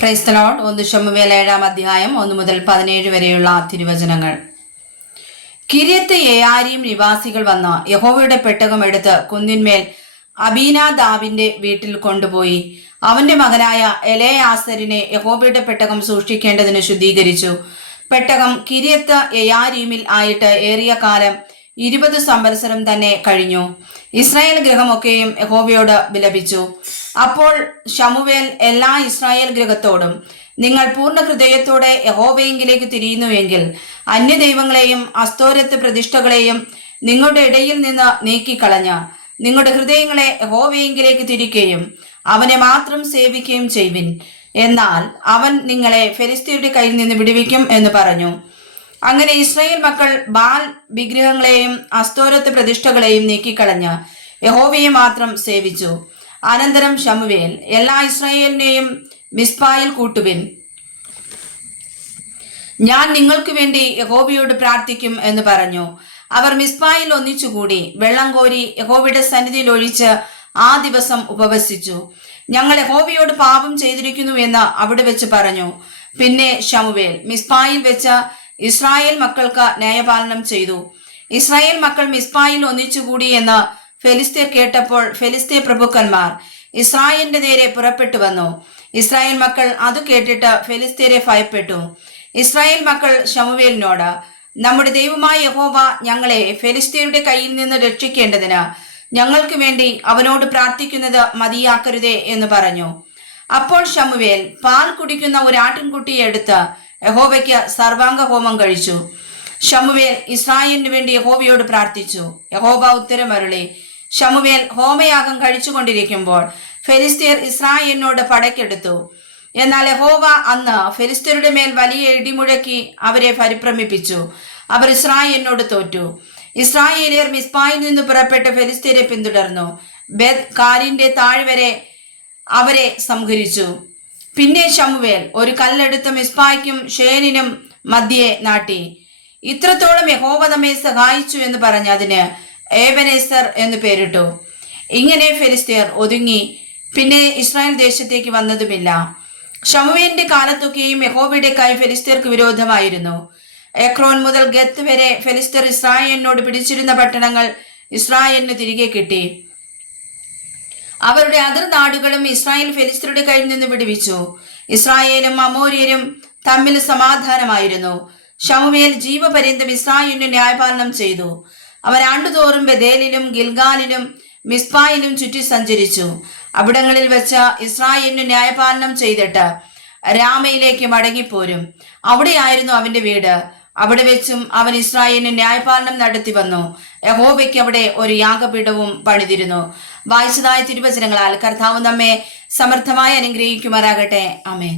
Praise the Lord. 1 ശമൂവേൽ 7-ാം അധ്യായം 1 മുതൽ 17 വരെയുള്ള തിരുവചനങ്ങൾ. കിര്യത്ത് യെയാരീം നിവാസികൾ വന്ന് യഹോവയുടെ പെട്ടകം എടുത്ത് കുന്നിന്മേൽ അബീനാദാബിന്റെ വീട്ടിൽ കൊണ്ടുപോയി അവന്റെ മകനായ എലെയാസരിനെ യഹോവയുടെ പെട്ടകം സൂക്ഷിക്കേണ്ടതിന് ശുദ്ധീകരിച്ചു. പെട്ടകം കിര്യത്ത് യെയാരീമിൽ ആയിട്ട് ഏറിയ കാലം 20 സംവത്സരം തന്നെ കഴിഞ്ഞു. ഇസ്രായേൽ ഗൃഹമൊക്കെയും യഹോവയോട് വിലപിച്ചു. അപ്പോൾ ശമൂവേൽ എല്ലാ ഇസ്രായേൽ ഗൃഹത്തോടും, നിങ്ങൾ പൂർണ്ണ ഹൃദയത്തോടെ യഹോവയെങ്കിലേക്ക് തിരിയുന്നുവെങ്കിൽ അന്യദൈവങ്ങളെയും അസ്തോരത്ത് പ്രതിഷ്ഠകളെയും നിങ്ങളുടെ ഇടയിൽ നിന്ന് നീക്കിക്കളഞ്ഞ് നിങ്ങളുടെ ഹൃദയങ്ങളെ യഹോവയെങ്കിലേക്ക് തിരിക്കുകയും അവനെ മാത്രം സേവിക്കുകയും ചെയ്യുവിൻ. എന്നാൽ അവൻ നിങ്ങളെ ഫെലിസ്ത്യരുടെ കയ്യിൽ നിന്ന് വിടുവിക്കും എന്ന് പറഞ്ഞു. അങ്ങനെ ഇസ്രായേൽ മക്കൾ ബാൽ വിഗ്രഹങ്ങളെയും അസ്തോരത്ത് പ്രതിഷ്ഠകളെയും നീക്കിക്കളഞ്ഞ് യഹോവയെ മാത്രം സേവിച്ചു. അനന്തരം ശമൂവേൽ എല്ലാ ഇസ്രായേലിനെയും മിസ്പായിൽ കൂട്ടുവിൻ, ഞാൻ നിങ്ങൾക്ക് വേണ്ടി യഹോവയോട് പ്രാർത്ഥിക്കും എന്ന് പറഞ്ഞു. അവർ മിസ്പായിൽ ഒന്നിച്ചുകൂടി വെള്ളം കോരി യഹോവയുടെ സന്നിധിയിൽ ഒഴിച്ച് ആ ദിവസം ഉപവസിച്ചു. ഞങ്ങൾ യഹോവയോട് പാപം ചെയ്തിരിക്കുന്നു എന്ന് അവിടെ വെച്ച് പറഞ്ഞു. പിന്നെ ശമൂവേൽ മിസ്പായിൽ വെച്ച് ഇസ്രായേൽ മക്കൾക്ക് ന്യായപാലനം ചെയ്തു. ഇസ്രായേൽ മക്കൾ മിസ്പായിൽ ഒന്നിച്ചുകൂടി എന്ന് ഫെലിസ്ത്യർ കേട്ടപ്പോൾ ഫെലിസ്ത്യ പ്രഭുക്കന്മാർ ഇസ്രായേലിന്റെ നേരെ പുറപ്പെട്ടു വന്നു. ഇസ്രായേൽ മക്കൾ അത് കേട്ടിട്ട് ഫെലിസ്ത്യരെ ഭയപ്പെട്ടു. ഇസ്രായേൽ മക്കൾ ശമൂവേലിനോട്, നമ്മുടെ ദൈവമായ യഹോവ ഞങ്ങളെ ഫെലിസ്ത്യരുടെ കയ്യിൽ നിന്ന് രക്ഷിക്കേണ്ടതിന് ഞങ്ങൾക്ക് വേണ്ടി അവനോട് പ്രാർത്ഥിക്കുന്നത് മതിയാക്കരുതേ എന്ന് പറഞ്ഞു. അപ്പോൾ ശമൂവേൽ പാൽ കുടിക്കുന്ന ഒരു ആട്ടിൻകുട്ടിയെ എടുത്ത് യഹോവയ്ക്ക് സർവാംഗ ഹോമം കഴിച്ചു. ശമൂവേൽ ഇസ്രായേലിന് വേണ്ടി യഹോവയോട് പ്രാർത്ഥിച്ചു. യഹോവ ഉത്തരമരുളി. ശമൂവേൽ ഹോമയാഗം കഴിച്ചുകൊണ്ടിരിക്കുമ്പോൾ ഫെലിസ്ത്യർ ഇസ്രായേലിനോട് പടയ്ക്കെടുത്തു. എന്നാൽ യഹോവ അന്ന് ഫെലിസ്ത്യരുടെ മേൽ വലിയ ഇടിമുഴക്കി അവരെ പരിഭ്രമിപ്പിച്ചു. അവർ ഇസ്രായേലിനോട് തോറ്റു. ഇസ്രായേലിയർ മിസ്പായിൽ നിന്ന് പുറപ്പെട്ട് ഫെലിസ്ത്യരെ പിന്തുടർന്നു. ബെത് കാലിന്റെ താഴ്വരെ അവരെ സംഹരിച്ചു. പിന്നെ ശമൂവേൽ ഒരു കല്ലെടുത്ത് മിസ്പായ്ക്കും ഷേനിനും മധ്യേ നാട്ടി. ഇത്രത്തോളം യഹോവ നമ്മെ സഹായിച്ചു എന്ന് പറഞ്ഞ് അതിന് ഏബനേസർ എന്ന് പേരിട്ടു. ഇങ്ങനെ ഫെലിസ്ത്യർ ഒതുങ്ങി പിന്നെ ഇസ്രായേൽ ദേശത്തേക്ക് വന്നതുമില്ല. ശമൂവേലിന്റെ കാലത്തൊക്കെയും യഹോവയുടെ കൈ ഫെലിസ്ത്യർക്ക് വിരോധമായിരുന്നു. എക്രോൻ മുതൽ ഗത്ത് വരെ ഫെലിസ്ത്യർ ഇസ്രായേലിനോട് പിടിച്ചിരുന്ന പട്ടണങ്ങൾ ഇസ്രായേലിന് തിരികെ കിട്ടി. അവരുടെ അതിർ നാടുകളും ഇസ്രായേൽ ഫെലിസ്ത്യരുടെ കയ്യിൽ നിന്ന് വിടുവിച്ചു. ഇസ്രായേലും അമോര്യരും തമ്മിൽ സമാധാനമായിരുന്നു. ശമൂവേൽ ജീവപര്യന്തം ഇസ്രായേലിന് ന്യായപാലനം ചെയ്തു. അവൻ ആണ്ടുതോറും ബേഥേലിലും ഗിൽഗാലിലും മിസ്പായിലും ചുറ്റി സഞ്ചരിച്ചു. അവിടങ്ങളിൽ വെച്ച് ഇസ്രായേലിന് ന്യായപാലനം ചെയ്തിട്ട് രാമയിലേക്ക് മടങ്ങിപ്പോരും. അവിടെയായിരുന്നു അവന്റെ വീട്. അവിടെ വെച്ചും അവൻ ഇസ്രായേലിന് ന്യായപാലനം നടത്തി വന്നു. യഹോവയ്ക്ക് അവിടെ ഒരു യാഗപീഠവും പണിതിരുന്നു. വായിച്ചതായ തിരുവചനങ്ങളാൽ കർത്താവ് നമ്മെ സമർത്ഥമായി അനുഗ്രഹിക്കുമാറാകട്ടെ. ആമേൻ.